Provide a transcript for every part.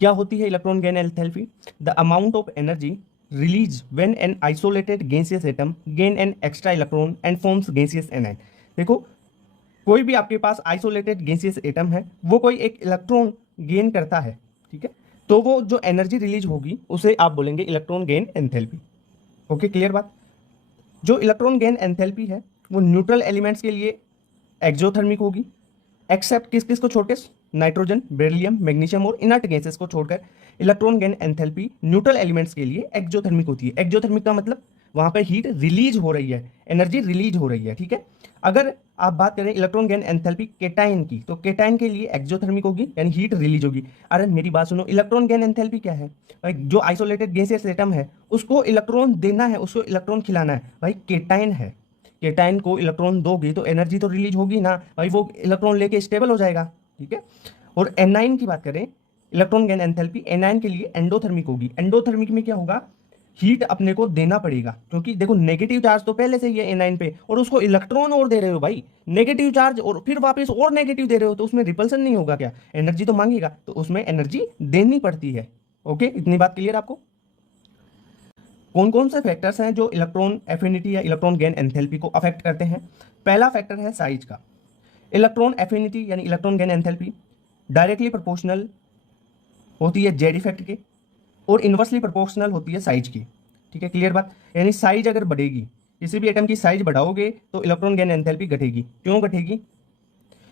क्या होती है electron gain enthalpy? The amount of energy release when an isolated gaseous atom gain an extra electron and forms gaseous anion. देखो, कोई भी आपके पास आइसोलेटेड गैसियस एटम है, वो कोई एक इलेक्ट्रॉन गेन करता है, ठीक है, तो वो जो एनर्जी रिलीज होगी उसे आप बोलेंगे electron gain enthalpy. Okay, clear बात। जो इलेक्ट्रॉन गेन एंथैल्पी है वो न्यूट्रल एलिमेंट्स के लिए एक्सोथर्मिक होगी, एक्सेप्ट किस किस को छोड़कर, नाइट्रोजन, बेरिलियम, मैग्नीशियम और इनर्ट गैसेस को छोड़कर electron gain enthalpy neutral elements के लिए एक्सोथर्मिक होती है। एक्सोथर्मिक का मतलब वहां पर हीट रिलीज हो रही है, एनर्जी रिलीज हो रही है, ठीक है। अगर आप बात करें इलेक्ट्रॉन गेन एंथैल्पी केटाइन की, तो केटाइन के लिए एक्सोथर्मिक होगी, यानी हीट रिलीज होगी। अरे मेरी बात सुनो, इलेक्ट्रॉन गेन एंथैल्पी क्या है भाई? जो आइसोलेटेड गैसियस एटम है उसको इलेक्ट्रॉन देना है, उसको इलेक्ट्रॉन खिलाना है, भाई केटाइन है। केटाइन को इलेक्ट्रॉन दोगे तो एनर्जी तो रिलीज होगी ना भाई, वो इलेक्ट्रॉन लेके स्टेबल हो जाएगा, ठीक है। और एनाइन की बात करें, इलेक्ट्रॉन गेन एंथैल्पी एनाइन के लिए एंडोथर्मिक होगी। एंडोथर्मिक में क्या होगा? हीट अपने को देना पड़ेगा, क्योंकि देखो नेगेटिव चार्ज तो पहले से ही है एनाइन पे, और उसको इलेक्ट्रॉन और दे रहे हो भाई, नेगेटिव चार्ज और फिर वापस और नेगेटिव दे रहे हो, तो उसमें रिपल्सन नहीं होगा क्या? एनर्जी तो मांगेगा, तो उसमें एनर्जी देनी पड़ती है। ओके, इतनी बात क्लियर आपको? कौन कौन से फैक्टर्स हैं जो इलेक्ट्रॉन एफिनिटी या इलेक्ट्रॉन गेन एंथैल्पी को अफेक्ट करते हैं? पहला फैक्टर है साइज का। इलेक्ट्रॉन एफिनिटी यानी electron gain enthalpy directly proportional होती है जेड इफेक्ट के, और इन्वर्सली प्रोपोर्शनल होती है साइज की, ठीक है, क्लियर बात। यानी साइज अगर बढ़ेगी, किसी भी एटम की साइज बढ़ाओगे तो इलेक्ट्रॉन गेन एंथैल्पी घटेगी। क्यों घटेगी?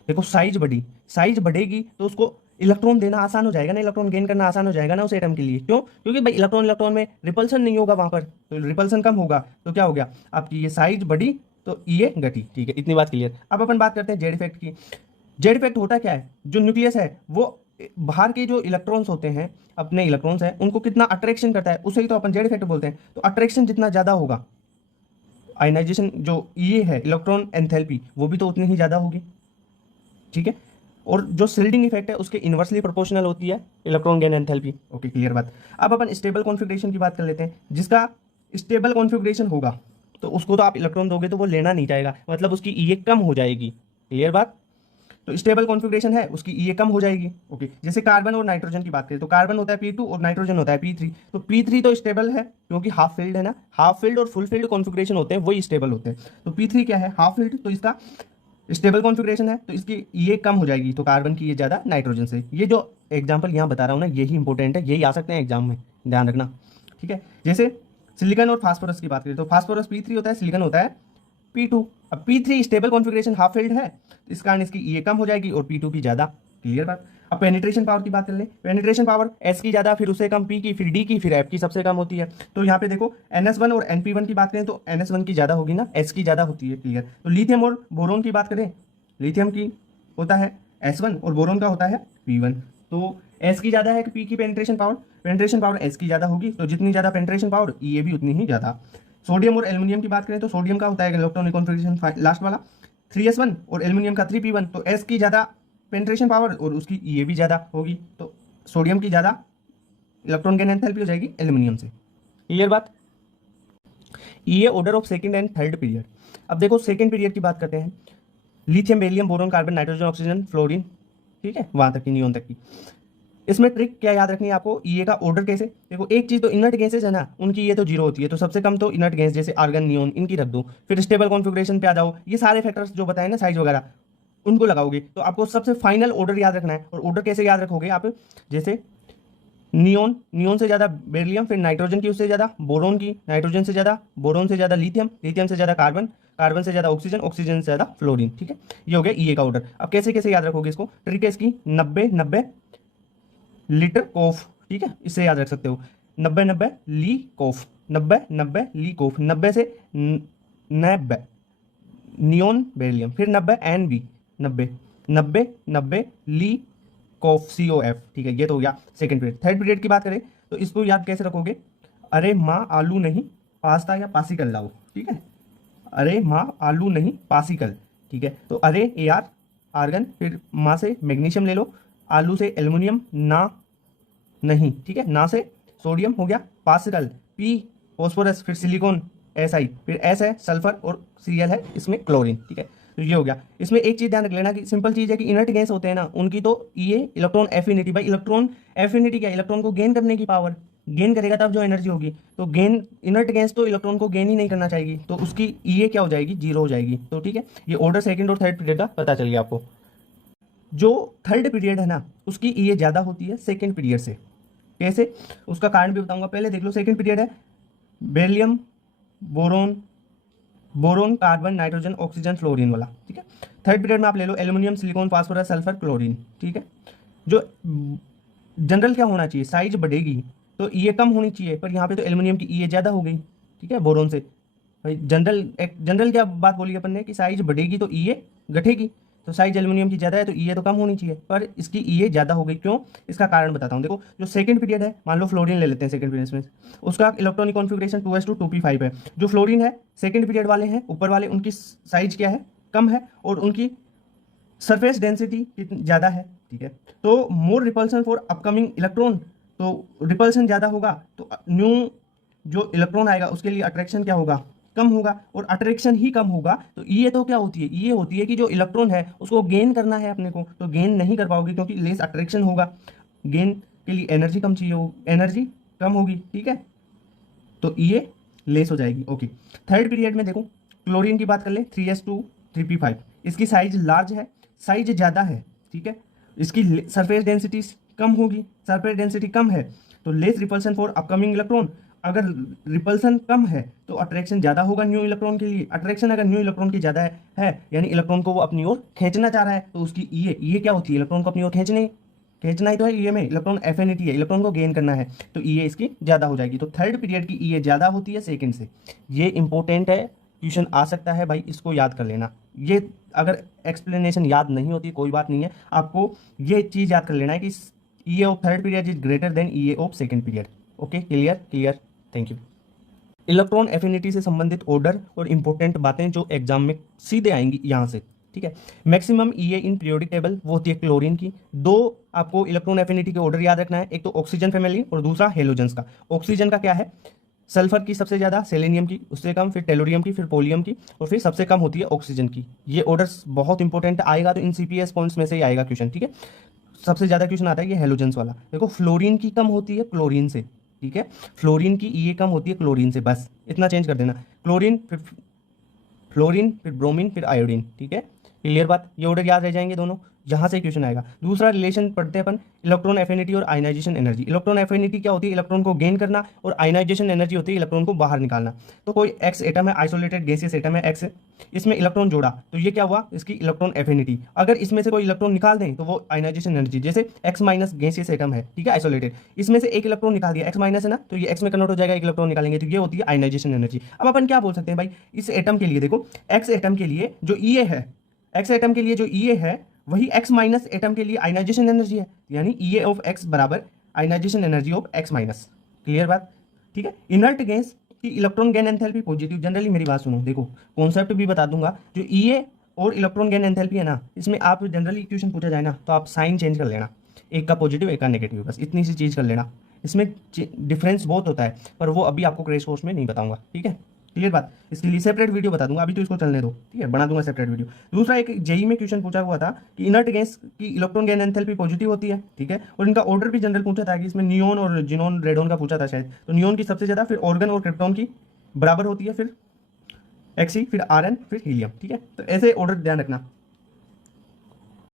देखो, साइज बढ़ी, साइज बढ़ेगी तो उसको इलेक्ट्रॉन देना आसान हो जाएगा ना, इलेक्ट्रॉन गेन करना आसान हो जाएगा ना उस एटम के लिए। क्यों? क्योंकि भाई इलेक्ट्रॉन इलेक्ट्रॉन में रिपल्सन नहीं होगा वहां पर, तो रिपल्सन कम होगा, तो क्या हो गया आपकी, ये साइज बढ़ी तो ये घटी, ठीक है, इतनी बात क्लियर। अब अपन बात करते हैं जेड इफेक्ट की। जेड इफेक्ट होता क्या है? जो न्यूक्लियस है वो बाहर के जो इलेक्ट्रॉन्स होते हैं, अपने इलेक्ट्रॉन्स हैं, उनको कितना अट्रैक्शन करता है, उसे ही तो अपन जेड इफेक्ट बोलते हैं। तो अट्रैक्शन जितना ज्यादा होगा, आयनाइजेशन जो ये है इलेक्ट्रॉन एंथैल्पी, वो भी तो उतनी ही ज्यादा होगी, ठीक है। और जो शिल्डिंग इफेक्ट है उसके इनवर्सली प्रोपोर्शनल होती है electron gain enthalpy. Okay, clear बात। अब अपन स्टेबल कॉन्फ़िगरेशन की बात कर लेते हैं। जिसका स्टेबल कॉन्फ़िगरेशन होगा तो उसको तो आप इलेक्ट्रॉन दोगे तो वो लेना नहीं चाहेगा, मतलब उसकी ईए कम हो जाएगी, क्लियर बात। तो स्टेबल कॉन्फ़िगरेशन है, उसकी ईए कम हो जाएगी। ओके, जैसे कार्बन और नाइट्रोजन की बात करें तो कार्बन होता है P2 और नाइट्रोजन होता है P3। तो P3 तो स्टेबल है क्योंकि हाफ फील्ड है ना, हाफ फील्ड और फुल फील्ड कॉन्फ़िगरेशन होते हैं वही स्टेबल होते हैं। तो P3 क्या है? हाफ फील्ड, तो इसका स्टेबल कॉन्फ़िगरेशन है, तो इसकी ये कम हो जाएगी, तो कार्बन की ये ज़्यादा नाइट्रोजन से। ये जो एग्जांपल यहाँ बता रहा हूँ ना, यही इंपॉर्टेंट है, यही आ सकते हैं एग्जाम में, ध्यान रखना, ठीक है। जैसे सिलिकॉन और फास्फोरस की बात करें तो फास्फोरस P3 होता है, सिलिकॉन होता है P2। अब P3 stable configuration half field है, तो इस कारण इसकी ये कम हो जाएगी और P2 की ज़्यादा, क्लियर बात। अब पेनिट्रेशन पावर की बात कर ले, पेनिट्रेशन पावर S की ज़्यादा, फिर उससे कम P की, फिर D की, फिर F की सबसे कम होती है। तो यहाँ पे देखो NS1 और NP1 की बात करें तो NS1 की ज़्यादा होगी ना, S की ज़्यादा होती है, क्लियर। तो लिथियम और बोरोन की बात करें, लिथियम की होता है S1 और बोरोन का होता है P1। तो S की ज़्यादा है कि P की पेनिट्रेशन पावर S की ज़्यादा होगी, तो जितनी ज़्यादा पेनिट्रेशन पावर ये भी उतनी ही ज़्यादा। सोडियम और एल्यूमिनियम की बात करें तो सोडियम का होता है इलेक्ट्रॉनिक कॉन्फ़िगरेशन लास्ट वाला 3s1 और एल्यूमिनियम का 3p1, तो S की ज़्यादा पेनिट्रेशन पावर और उसकी ये भी ज़्यादा होगी, तो सोडियम की ज़्यादा इलेक्ट्रॉन गेन एंथैल्पी हो जाएगी एल्यूमिनियम से, क्लियर बात। ये order of second and third period. अब देखो सेकंड पीरियड की बात करते हैं, lithium, beryllium, boron, carbon, nitrogen, oxygen, fluorine, ठीक है, वहां तक की, नियोन तक की। इसमें ट्रिक क्या याद रखनी है आपको, ये का ऑर्डर कैसे? देखो, एक चीज तो इनर्ट गैसेज है ना, उनकी ये तो जीरो होती है, तो सबसे कम तो इनर्ट गैस जैसे आर्गन, नियोन, इनकी रख दो। फिर स्टेबल कॉन्फ़िगरेशन पे आ जाओ, ये सारे फैक्टर्स जो बताए ना, साइज वगैरह, उनको लगाओगे तो आपको सबसे फाइनल ऑर्डर याद रखना है। और ऑर्डर कैसे याद रखोगे आप? जैसे नियोन, नियोन से ज्यादा बेरिलियम, फिर नाइट्रोजन की उससे ज्यादा, बोरोन की नाइट्रोजन से ज्यादा, बोरोन से ज्यादा लिथियम, लिथियम से ज्यादा कार्बन, कार्बन से ज्यादा ऑक्सीजन, ऑक्सीजन से ज्यादा फ्लोरीन, ठीक है। ये हो गया ईए का ऑर्डर। अब कैसे कैसे याद रखोगे इसको? ट्रिक है इसकी 90-90 लीटर कॉफ, ठीक है, इससे याद रख सकते हो। 90-90 ली कॉफ, 90-90 ली कॉफ, 90 से 90 नियोन बेरिलियम, फिर 90 NB, 90-90 ली कॉफ COF, ठीक है। ये तो हो गया सेकंड पीरियड। थर्ड पीरियड की बात करें तो इसको याद कैसे रखोगे? अरे माँ आलू नहीं पास्ता या पासिकल लाओ, ठीक है। अरे माँ आलू नहीं पासिकल, ठीक है। तो अरे AR आर्गन, फिर माँ से मैग्नीशियम ले लो, आलू से एल्युमिनियम, ना नहीं, ठीक है, ना से सोडियम हो गया, पासिकल P फॉस्फोरस, फिर सिलिकॉन SI, फिर S है सल्फर और Cl है इसमें क्लोरीन, ठीक है। तो ये हो गया। इसमें एक चीज ध्यान रख लेना कि सिंपल चीज है कि इनर्ट गैस होते हैं ना उनकी तो ये इलेक्ट्रॉन एफिनिटी, भाई इलेक्ट्रॉन एफिनिटी क्या, इलेक्ट्रॉन को गेन करने की पावर, गेन करेगा तब जो एनर्जी होगी, तो गेन इनर्ट गैस तो इलेक्ट्रॉन को गेन ही नहीं करना चाहिए, तो उसकी ये क्या हो जाएगी, जीरो हो जाएगी। तो ठीक है, ये ऑर्डर सेकंड और थर्ड पीरियड का पता चल गया आपको। जो थर्ड पीरियड है ना उसकी ये ज़्यादा होती है सेकेंड पीरियड से। कैसे, उसका कारण भी बताऊंगा। पहले देख लो, सेकेंड पीरियड है beryllium, boron, boron, carbon, nitrogen, oxygen, fluorine वाला। ठीक है, थर्ड पीरियड में आप ले लो aluminium, silicon, phosphorus, sulphur, chlorine. ठीक है, जो जनरल क्या होना चाहिए, साइज बढ़ेगी तो ये कम होनी चाहिए, पर यहाँ पे तो एल्यूमिनियम की ये ज़्यादा हो गई। ठीक है, बोरोन से। भाई जनरल क्या बात बोली अपन ने कि साइज बढ़ेगी तो ये घटेगी, तो साइज एल्यूमिनियम की ज़्यादा है तो ये तो कम होनी चाहिए, पर इसकी ये ज़्यादा हो गई। क्यों, इसका कारण बताता हूँ। देखो, जो सेकंड पीरियड है, मान लो फ्लोरीन ले लेते हैं सेकंड पीरियड में, उसका इलेक्ट्रॉनिक कॉन्फिगरेशन 2s2 2p5 है। जो फ्लोरीन है सेकंड पीरियड वाले हैं ऊपर वाले, उनकी साइज क्या है, कम है, और उनकी सरफेस डेंसिटी ज़्यादा है। ठीक है, तो more repulsion for upcoming electron, तो रिपल्सन ज़्यादा होगा तो न्यू जो इलेक्ट्रॉन आएगा उसके लिए अट्रैक्शन क्या होगा, कम होगा, और अट्रैक्शन ही कम होगा तो ये तो क्या होती है, ये होती है कि जो इलेक्ट्रॉन है उसको गेन करना है अपने को, तो गेन नहीं कर पाओगे क्योंकि लेस अट्रैक्शन होगा, गेन के लिए एनर्जी कम चाहिए हो, एनर्जी कम होगी। ठीक है, तो ये लेस हो जाएगी। ओके, थर्ड पीरियड में देखो क्लोरीन की बात कर ले, 3s2 3p5, इसकी साइज लार्ज है, साइज ज़्यादा है। ठीक है, इसकी सरफेस डेंसिटी कम होगी, सरफेस डेंसिटी कम है तो less repulsion for upcoming electron. अगर रिपल्सन कम है तो अट्रैक्शन ज़्यादा होगा न्यू इलेक्ट्रॉन के लिए। अट्रैक्शन अगर न्यू इलेक्ट्रॉन की ज़्यादा है यानी इलेक्ट्रॉन को वो अपनी ओर खींचना चाह रहा है, तो उसकी ये क्या होती है, इलेक्ट्रॉन को अपनी ओर खींचना ही तो है। ये में इलेक्ट्रॉन एफिनिटी है, इलेक्ट्रॉन को गेन करना है, तो ये इसकी ज़्यादा हो जाएगी। तो थर्ड पीरियड की ये ज़्यादा होती है सेकंड से। ये इंपॉर्टेंट है, क्वेश्चन आ सकता है भाई, इसको याद कर लेना। ये अगर एक्सप्लेनेशन याद नहीं होती कोई बात नहीं है, आपको ये चीज़ याद कर लेना है कि ई of third period is greater than E of second period. Okay, clear, thank you. Electron affinity से संबंधित ऑर्डर और इंपॉर्टेंट बातें जो एग्जाम में सीधे आएंगी यहाँ से। ठीक है, maximum EA in periodic table वो होती है क्लोरीन की। दो आपको इलेक्ट्रॉन एफिनिटी के ऑर्डर याद रखना है, एक तो ऑक्सीजन फैमिली और दूसरा हेलोजेंस का। ऑक्सीजन का क्या है, सल्फर की सबसे ज़्यादा, सेलेनियम की उससे कम, फिर टेलोरियम की, फिर पोलियम की, और फिर सबसे कम होती है ऑक्सीजन की। ये ऑर्डर्स बहुत इंपॉर्टेंट आएगा, तो इन सीपीएस पॉइंट्स में से ही आएगा क्वेश्चन। ठीक है, सबसे ज़्यादा क्वेश्चन आता है ये हेलोजेंस वाला। देखो, फ्लोरीन की कम होती है क्लोरीन से। ठीक है, फ्लोरीन की ये कम होती है क्लोरीन से, बस इतना चेंज कर देना। क्लोरीन फिर फ्लोरीन फिर ब्रोमीन फिर आयोडीन। ठीक है, क्लियर बात, ये ऑर्डर याद रह जाएंगे दोनों, यहाँ से क्वेश्चन आएगा। दूसरा रिलेशन पढ़ते हैं अपन, इलेक्ट्रॉन एफिनिटी और आयनाइजेशन एनर्जी। इलेक्ट्रॉन एफिनिटी क्या होती है, इलेक्ट्रॉन को गेन करना, और आयनाइजेशन एनर्जी होती है इलेक्ट्रॉन को बाहर निकालना। तो कोई एक्स एटम है, आइसोलेटेड गैसियस एटम है एक्स, इसमें इलेक्ट्रॉन जोड़ा तो ये क्या हुआ, इसकी इलेक्ट्रॉन एफिनिटी। अगर इसमें से कोई इलेक्ट्रॉन निकाल दें तो वो आयनाइजेशन एनर्जी, जैसे एक्स माइनस गैसियस एटम है, ठीक है, आइसोलेटेड, इसमें से एक इलेक्ट्रॉन निकाल दिया, एक्स माइनस है ना, तो ये एक्स में कन्वर्ट हो जाएगा, एक इलेक्ट्रॉन निकालेंगे तो ये होती है आयनाइजेशन एनर्जी। अब अपन क्या बोल सकते हैं भाई, इस एटम के लिए देखो, एक्स एटम के लिए जो ई है, एक्स एटम के लिए जो ई है वही एक्स माइनस एटम के लिए आयनाइजेशन एनर्जी है, यानी ई ऑफ एक्स बराबर ionization energy of X minus. Clear बात, ठीक है। इनर्ट गैस की electron gain enthalpy positive, generally मेरी बात सुनो, देखो कॉन्सेप्ट भी बता दूंगा। जो ई और इलेक्ट्रॉन गेन एंथैल्पी है ना, इसमें आप जनरली इक्वेशन पूछा जाए ना तो आप साइन चेंज कर लेना, एक का पॉजिटिव एक का नेगेटिव, बस इतनी सी चीज़ कर लेना। इसमें डिफरेंस बहुत होता है, पर वो अभी आपको क्रैश कोर्स में नहीं बताऊंगा। ठीक है, क्लियर बात, इसके लिए सेपरेट वीडियो बता दूंगा, अभी तो इसको चलने दो। ठीक है, बना दूंगा सेपरेट वीडियो। दूसरा, एक जेई में क्वेश्चन पूछा हुआ था कि इनर्ट गैस की इलेक्ट्रॉन गेन एंथैल्पी पॉजिटिव होती है। ठीक है, और इनका ऑर्डर भी जनरल पूछा था कि इसमें नियोन और जिनोन रेडोन का पूछा था शायद, तो नियोन की सबसे ज़्यादा, फिर ऑर्गन और क्रिप्टॉन की बराबर होती है, फिर एक्सी, फिर आरएन, फिर हीलियम। ठीक है, तो ऐसे ऑर्डर ध्यान रखना।